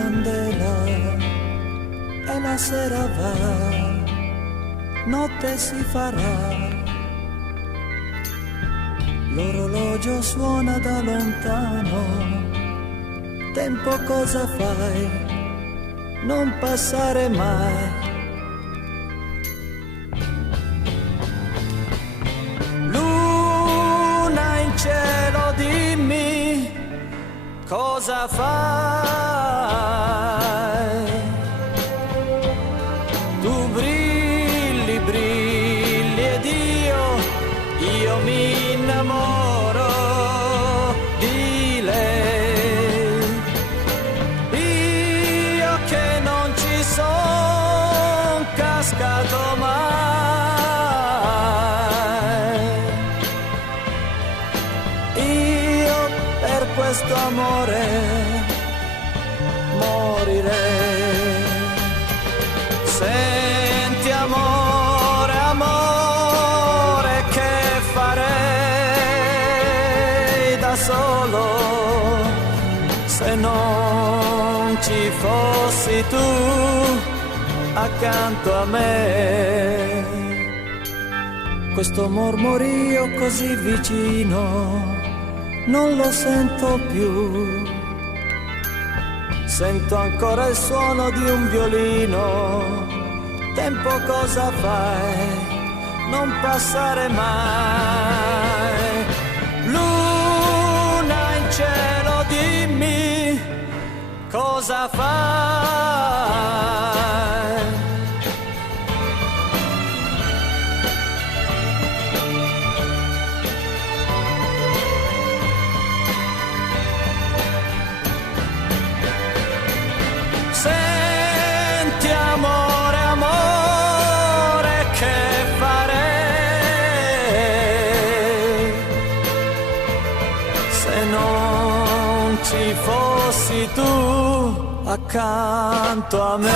candela e la sera va, notte si farà. L'orologio suona da lontano, tempo cosa fai? Non passare mai. Luna in cielo, dimmi cosa fai? Tu brilli, brilli ed io mi innamoro di lei. Io che non ci son cascato mai. Io per questo amore morirei. Senti amore, amore, che farei da solo se non ci fossi tu accanto a me. Questo mormorio così vicino non lo sento più. Sento ancora il suono di un violino. Tempo cosa fai? Non passare mai. Luna in cielo, dimmi cosa fai? Senti amore, amore, che farei se non ci fossi tu accanto a me?